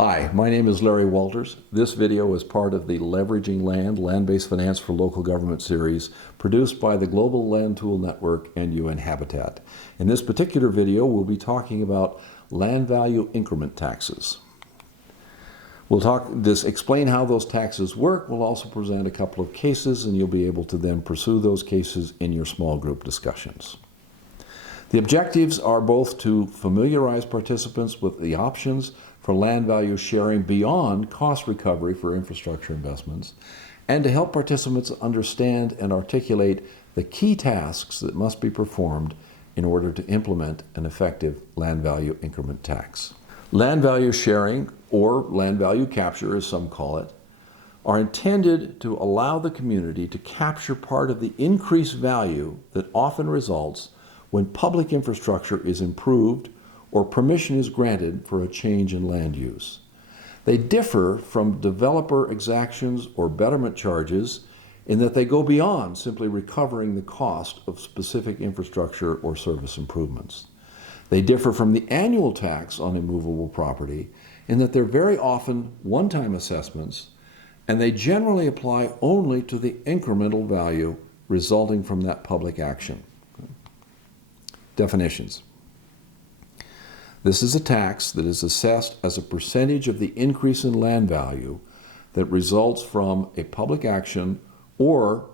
Hi, my name is Larry Walters. This video is part of the Leveraging Land, Land-Based Finance for Local Government series produced by the Global Land Tool Network and UN Habitat. In this particular video, we'll be talking about land value increment taxes. We'll explain how those taxes work. We'll also present a couple of cases, and you'll be able to then pursue those cases in your small group discussions. The objectives are both to familiarize participants with the options for land value sharing beyond cost recovery for infrastructure investments, and to help participants understand and articulate the key tasks that must be performed in order to implement an effective land value increment tax. Land value sharing, or land value capture as some call it, are intended to allow the community to capture part of the increased value that often results when public infrastructure is improved or permission is granted for a change in land use. They differ from developer exactions or betterment charges in that they go beyond simply recovering the cost of specific infrastructure or service improvements. They differ from the annual tax on immovable property in that they're very often one-time assessments, and they generally apply only to the incremental value resulting from that public action. Definitions. This is a tax that is assessed as a percentage of the increase in land value that results from a public action or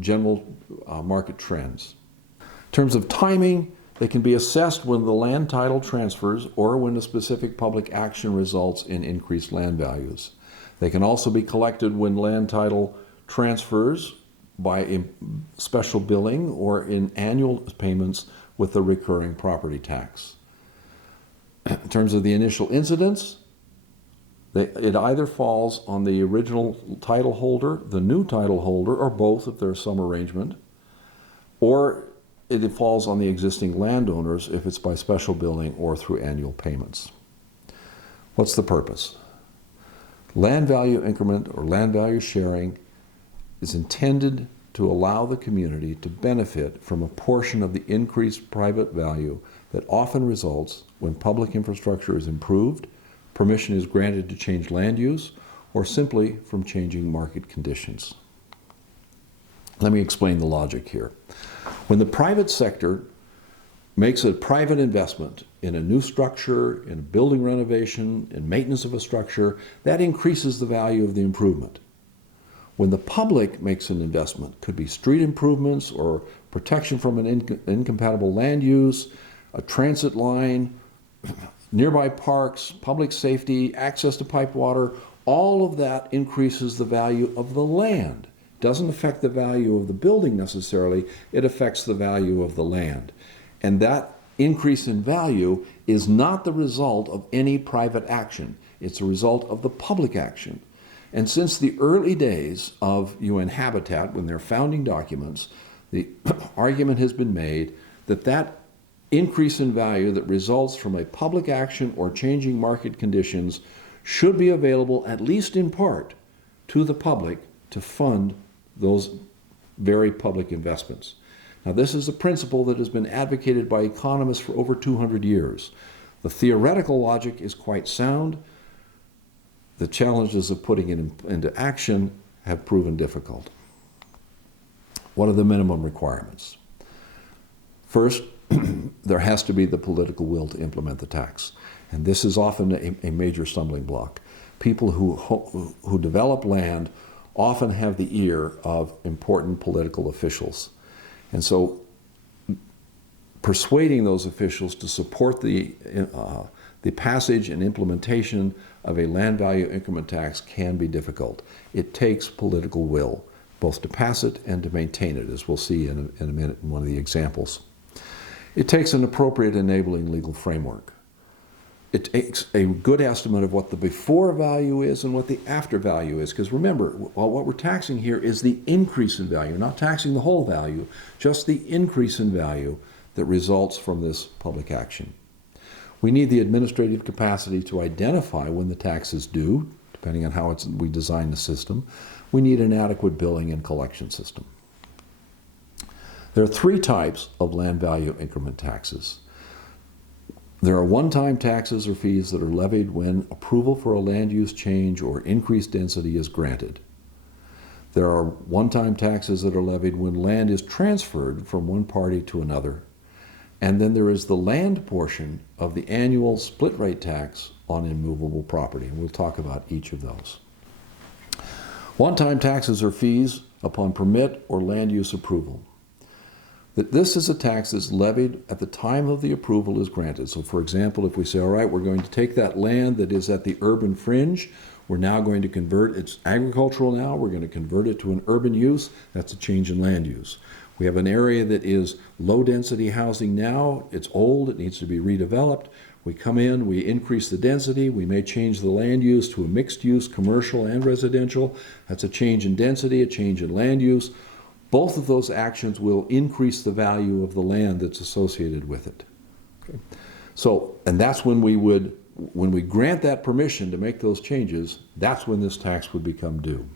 general market trends. In terms of timing, they can be assessed when the land title transfers or when a specific public action results in increased land values. They can also be collected when land title transfers by special billing or in annual payments with the recurring property tax. In terms of the initial incidence, it either falls on the original title holder, the new title holder, or both if there's some arrangement, or it falls on the existing landowners if it's by special billing or through annual payments. What's the purpose? Land value increment or land value sharing is intended to allow the community to benefit from a portion of the increased private value that often results when public infrastructure is improved, permission is granted to change land use, or simply from changing market conditions. Let me explain the logic here. When the private sector makes a private investment in a new structure, in a building renovation, in maintenance of a structure, that increases the value of the improvement. When the public makes an investment, could be street improvements or protection from an incompatible land use, a transit line, nearby parks, public safety, access to piped water, all of that increases the value of the land. It doesn't affect the value of the building necessarily, it affects the value of the land. And that increase in value is not the result of any private action, it's a result of the public action. And since the early days of UN Habitat, when their founding documents, the argument has been made that that increase in value that results from a public action or changing market conditions should be available, at least in part, to the public to fund those very public investments. Now, this is a principle that has been advocated by economists for over 200 years. The theoretical logic is quite sound. The challenges of putting it into action have proven difficult. What are the minimum requirements? First, there has to be the political will to implement the tax. And this is often a major stumbling block. People who develop land often have the ear of important political officials. And so persuading those officials to support the passage and implementation of a land value increment tax can be difficult. It takes political will, both to pass it and to maintain it, as we'll see in a minute in one of the examples. It takes an appropriate enabling legal framework. It takes a good estimate of what the before value is and what the after value is, because remember, what we're taxing here is the increase in value, not taxing the whole value, just the increase in value that results from this public action. We need the administrative capacity to identify when the tax is due, depending on how we design the system. We need an adequate billing and collection system. There are three types of land value increment taxes. There are one-time taxes or fees that are levied when approval for a land use change or increased density is granted. There are one-time taxes that are levied when land is transferred from one party to another. And then there is the land portion of the annual split rate tax on immovable property. And we'll talk about each of those. One-time taxes or fees upon permit or land use approval. This is a tax that's levied at the time of the approval is granted. So for example, if we say, all right, we're going to take that land that is at the urban fringe, we're now going to convert, it's agricultural now, we're going to convert it to an urban use, that's a change in land use. We have an area that is low density housing now, it's old, it needs to be redeveloped. We come in, we increase the density, we may change the land use to a mixed use, commercial and residential. That's a change in density, a change in land use. Both of those actions will increase the value of the land that's associated with it. Okay. So, and that's when we grant that permission to make those changes, that's when this tax would become due.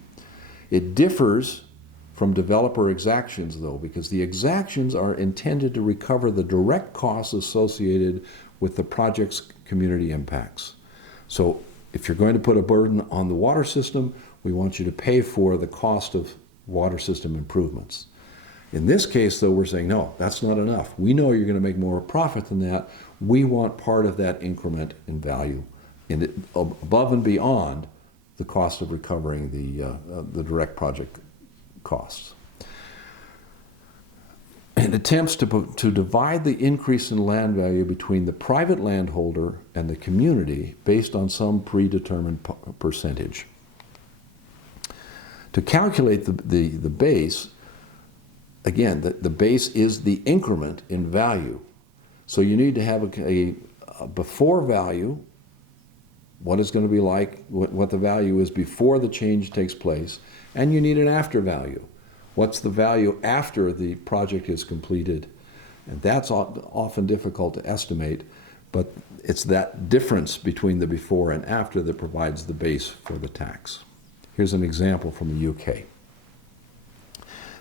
It differs from developer exactions though, because the exactions are intended to recover the direct costs associated with the project's community impacts. So if you're going to put a burden on the water system, we want you to pay for the cost of water system improvements. In this case, though, we're saying, no, that's not enough. We know you're going to make more profit than that. We want part of that increment in value above and beyond the cost of recovering the direct project costs. It attempts to divide the increase in land value between the private landholder and the community based on some predetermined percentage. To calculate the base, again, the base is the increment in value. So you need to have a before value, what it's going to be like, what the value is before the change takes place, and you need an after value. What's the value after the project is completed? And that's often difficult to estimate, but it's that difference between the before and after that provides the base for the tax. Here's an example from the UK.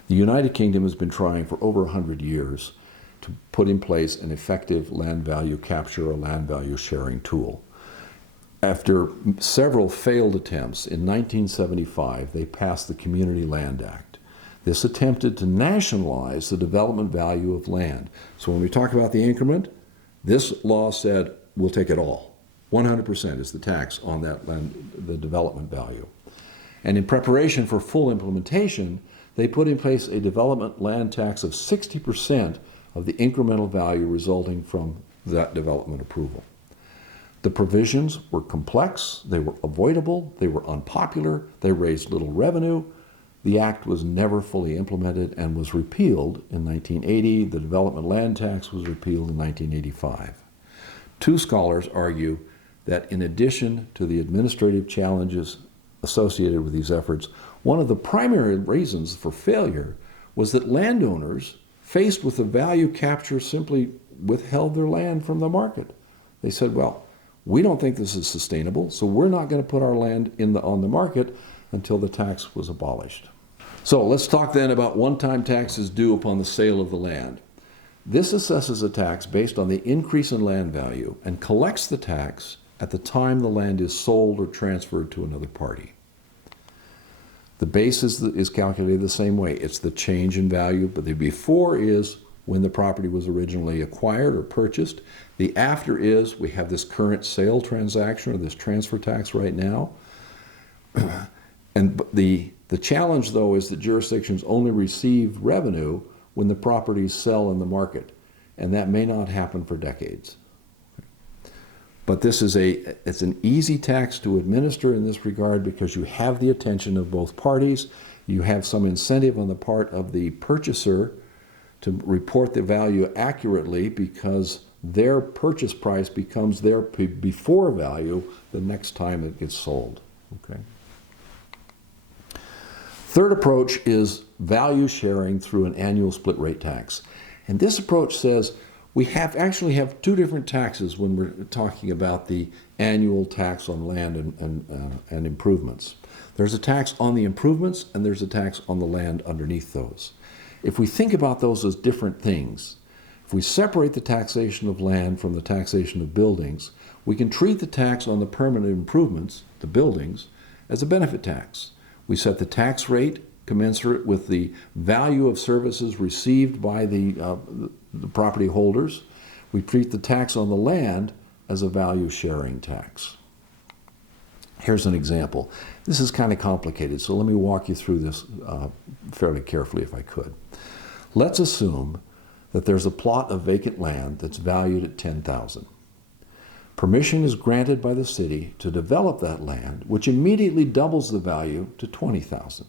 The United Kingdom has been trying for over 100 years to put in place an effective land value capture or land value sharing tool. After several failed attempts, in 1975, they passed the Community Land Act. This attempted to nationalize the development value of land. So when we talk about the increment, this law said, we'll take it all. 100% is the tax on that land, the development value. And in preparation for full implementation, they put in place a development land tax of 60% of the incremental value resulting from that development approval. The provisions were complex, they were avoidable, they were unpopular, they raised little revenue. The act was never fully implemented and was repealed in 1980. The development land tax was repealed in 1985. Two scholars argue that in addition to the administrative challenges associated with these efforts, one of the primary reasons for failure was that landowners, faced with the value capture, simply withheld their land from the market. They said, well, we don't think this is sustainable, so we're not going to put our land on the market until the tax was abolished. So let's talk then about one-time taxes due upon the sale of the land. This assesses a tax based on the increase in land value and collects the tax at the time the land is sold or transferred to another party. The base is calculated the same way. It's the change in value, but the before is when the property was originally acquired or purchased. The after is we have this current sale transaction or this transfer tax right now. And the challenge, though, is that jurisdictions only receive revenue when the properties sell in the market, and that may not happen for decades. But this is it's an easy tax to administer in this regard because you have the attention of both parties. You have some incentive on the part of the purchaser to report the value accurately because their purchase price becomes their before value the next time it gets sold. Okay. Third approach is value sharing through an annual split rate tax. And this approach says we actually have two different taxes when we're talking about the annual tax on land and improvements. There's a tax on the improvements and there's a tax on the land underneath those. If we think about those as different things, If we separate the taxation of land from the taxation of buildings, we can treat the tax on the permanent improvements, the buildings, as a benefit tax. We set the tax rate commensurate with the value of services received by the property holders. We treat the tax on the land as a value sharing tax. Here's an example. This is kind of complicated, so let me walk you through this fairly carefully if I could. Let's assume that there's a plot of vacant land that's valued at $10,000. Permission is granted by the city to develop that land, which immediately doubles the value to $20,000.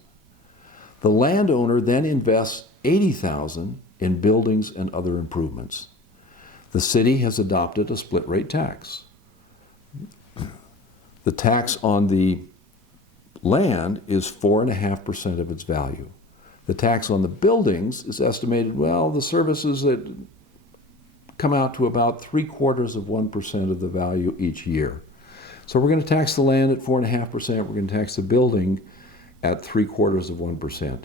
The landowner then invests $80,000 in buildings and other improvements. The city has adopted a split rate tax. The tax on the land is 4.5% of its value. The tax on the buildings is estimated, well, the services that come out to about 0.75% of the value each year. So we're going to tax the land at 4.5%. We're going to tax the building at 0.75%.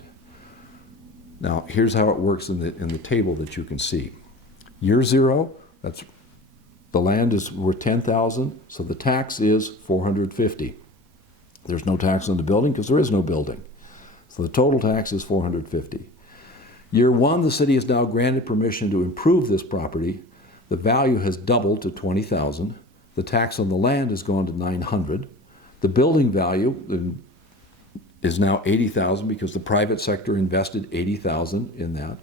Now, here's how it works in the table that you can see. Year zero, that's the land is worth $10,000, so the tax is $450. There's no tax on the building because there is no building. So the total tax is $450. Year one, the city is now granted permission to improve this property. The value has doubled to $20,000. The tax on the land has gone to $900. The building value is now $80,000 because the private sector invested $80,000 in that.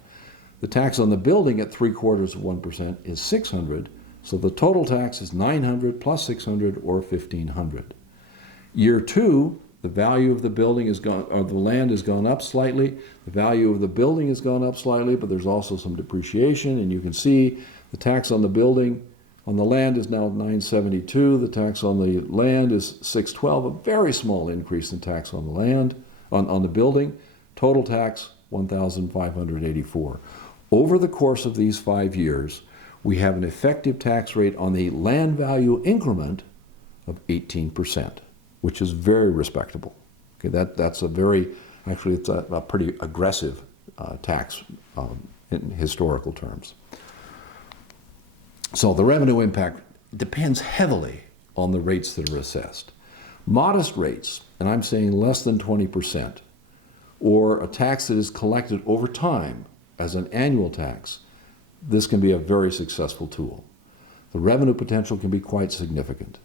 The tax on the building at 0.75% is $600. So the total tax is $900 plus $600 or $1,500. Year two, the value of the building is gone, or the land has gone up slightly. The value of the building has gone up slightly, but there's also some depreciation, and you can see the tax on the building, on the land is now $972. The tax on the land is $612, a very small increase in tax on the land, on the building. Total tax, $1,584. Over the course of these 5 years, we have an effective tax rate on the land value increment of 18%. Which is very respectable. Okay, that's a very, actually it's a pretty aggressive tax in historical terms. So the revenue impact depends heavily on the rates that are assessed. Modest rates, and I'm saying less than 20%, or a tax that is collected over time as an annual tax, this can be a very successful tool. The revenue potential can be quite significant.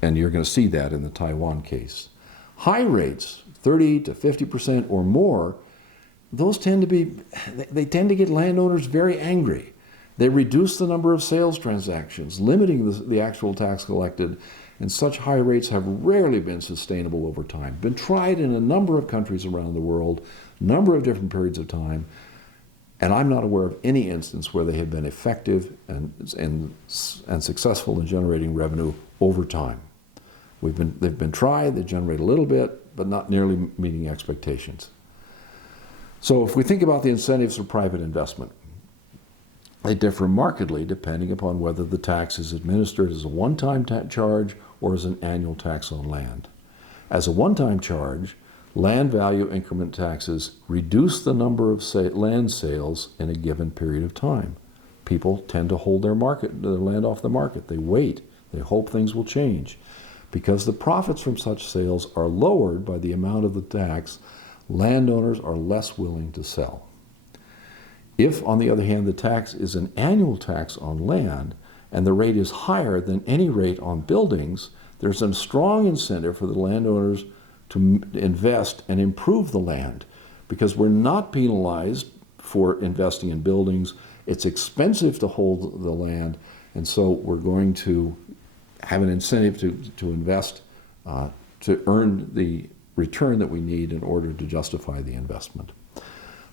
And you're going to see that in the Taiwan case. High rates, 30 to 50% or more, those tend to get landowners very angry. They reduce the number of sales transactions, limiting the actual tax collected, and such high rates have rarely been sustainable over time. Been tried in a number of countries around the world, number of different periods of time, and I'm not aware of any instance where they have been effective and successful in generating revenue over time. They've been tried, they generate a little bit, but not nearly meeting expectations. So if we think about the incentives for private investment, they differ markedly depending upon whether the tax is administered as a one-time charge or as an annual tax on land. As a one-time charge, land value increment taxes reduce the number of land sales in a given period of time. People tend to hold their land off the market. They wait. They hope things will change. Because the profits from such sales are lowered by the amount of the tax, landowners are less willing to sell. If, on the other hand, the tax is an annual tax on land and the rate is higher than any rate on buildings, there's a strong incentive for the landowners to invest and improve the land because we're not penalized for investing in buildings. It's expensive to hold the land, and so we're going to have an incentive to invest to earn the return that we need in order to justify the investment.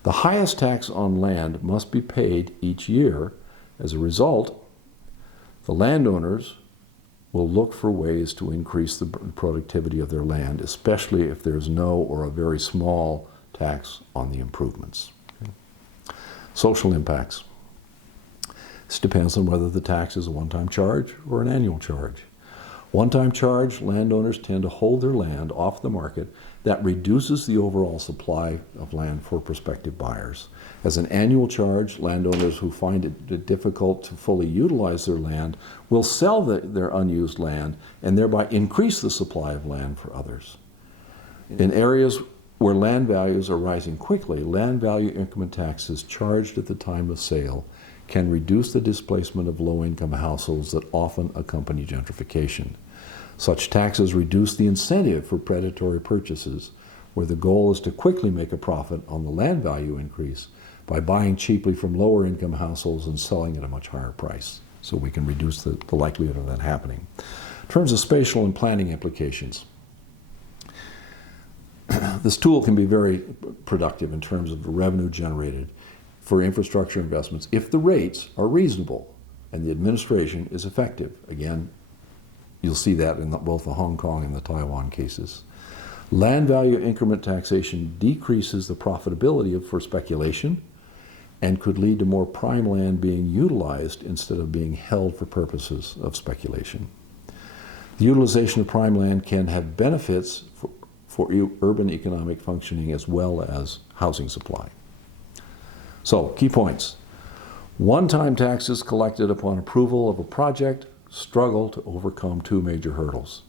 The highest tax on land must be paid each year. As a result, the landowners will look for ways to increase the productivity of their land, especially if there's no or a very small tax on the improvements. Okay. Social impacts. This depends on whether the tax is a one-time charge or an annual charge. One-time charge, landowners tend to hold their land off the market. That reduces the overall supply of land for prospective buyers. As an annual charge, landowners who find it difficult to fully utilize their land will sell their unused land and thereby increase the supply of land for others. In areas where land values are rising quickly, land value increment taxes charged at the time of sale can reduce the displacement of low-income households that often accompany gentrification. Such taxes reduce the incentive for predatory purchases, where the goal is to quickly make a profit on the land value increase by buying cheaply from lower-income households and selling at a much higher price. So we can reduce the likelihood of that happening. In terms of spatial and planning implications, this tool can be very productive in terms of the revenue generated for infrastructure investments if the rates are reasonable and the administration is effective. Again, you'll see that in both the Hong Kong and the Taiwan cases. Land value increment taxation decreases the profitability for speculation and could lead to more prime land being utilized instead of being held for purposes of speculation. The utilization of prime land can have benefits for urban economic functioning as well as housing supply. So, key points. One-time taxes collected upon approval of a project struggle to overcome two major hurdles.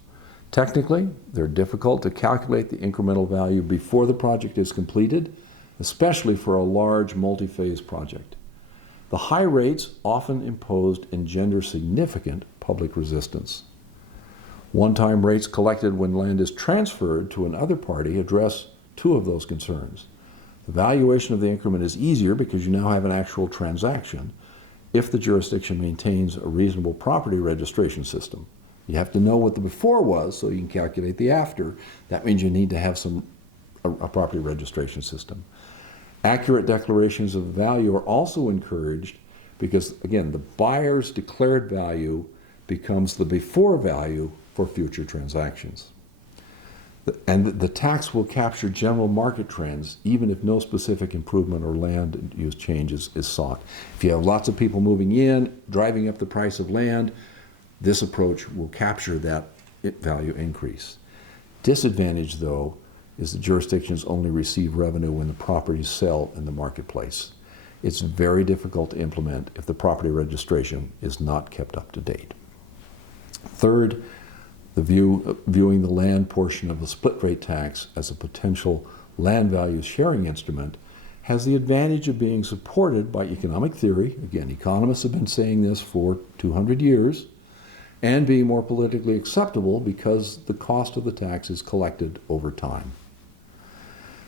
Technically, they're difficult to calculate the incremental value before the project is completed, especially for a large multi-phase project. The high rates often imposed engender significant public resistance. One-time rates collected when land is transferred to another party address two of those concerns. The valuation of the increment is easier because you now have an actual transaction if the jurisdiction maintains a reasonable property registration system. You have to know what the before was so you can calculate the after. That means you need to have a property registration system. Accurate declarations of value are also encouraged because, again, the buyer's declared value becomes the before value for future transactions. And the tax will capture general market trends even if no specific improvement or land use changes is sought. If you have lots of people moving in, driving up the price of land, this approach will capture that value increase. Disadvantage, though, is the jurisdictions only receive revenue when the properties sell in the marketplace. It's very difficult to implement if the property registration is not kept up to date. Third, viewing the land portion of the split rate tax as a potential land value sharing instrument has the advantage of being supported by economic theory. Again, economists have been saying this for 200 years, and being more politically acceptable because the cost of the tax is collected over time.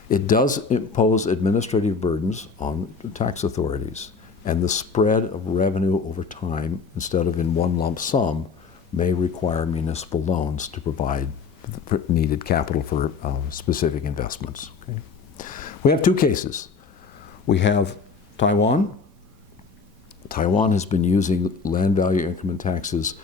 It does impose administrative burdens on the tax authorities, and the spread of revenue over time instead of in one lump sum may require municipal loans to provide needed capital for specific investments. Okay. We have two cases. We have Taiwan. Taiwan has been using land value increment taxes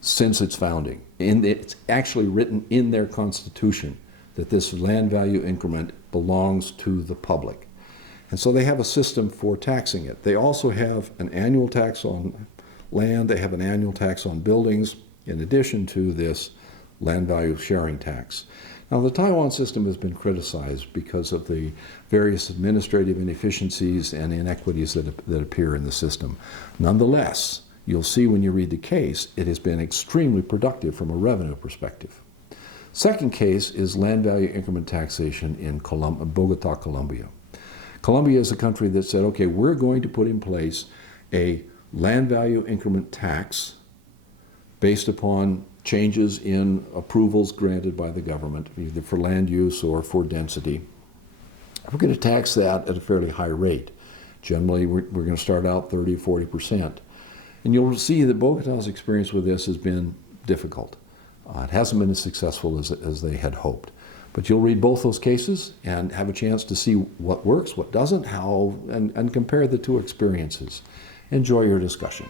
since its founding. It's actually written in their constitution that this land value increment belongs to the public. And so they have a system for taxing it. They also have an annual tax on land, they have an annual tax on buildings, in addition to this land value sharing tax. Now, the Taiwan system has been criticized because of the various administrative inefficiencies and inequities that appear in the system. Nonetheless, you'll see when you read the case, it has been extremely productive from a revenue perspective. Second case is land value increment taxation in Bogota, Colombia. Colombia is a country that said, okay, we're going to put in place a land value increment tax based upon changes in approvals granted by the government, either for land use or for density. We're going to tax that at a fairly high rate. Generally, we're going to start out 30 or 40%. And you'll see that Bogota's experience with this has been difficult. It hasn't been as successful as they had hoped. But you'll read both those cases and have a chance to see what works, what doesn't, how, and compare the two experiences. Enjoy your discussion.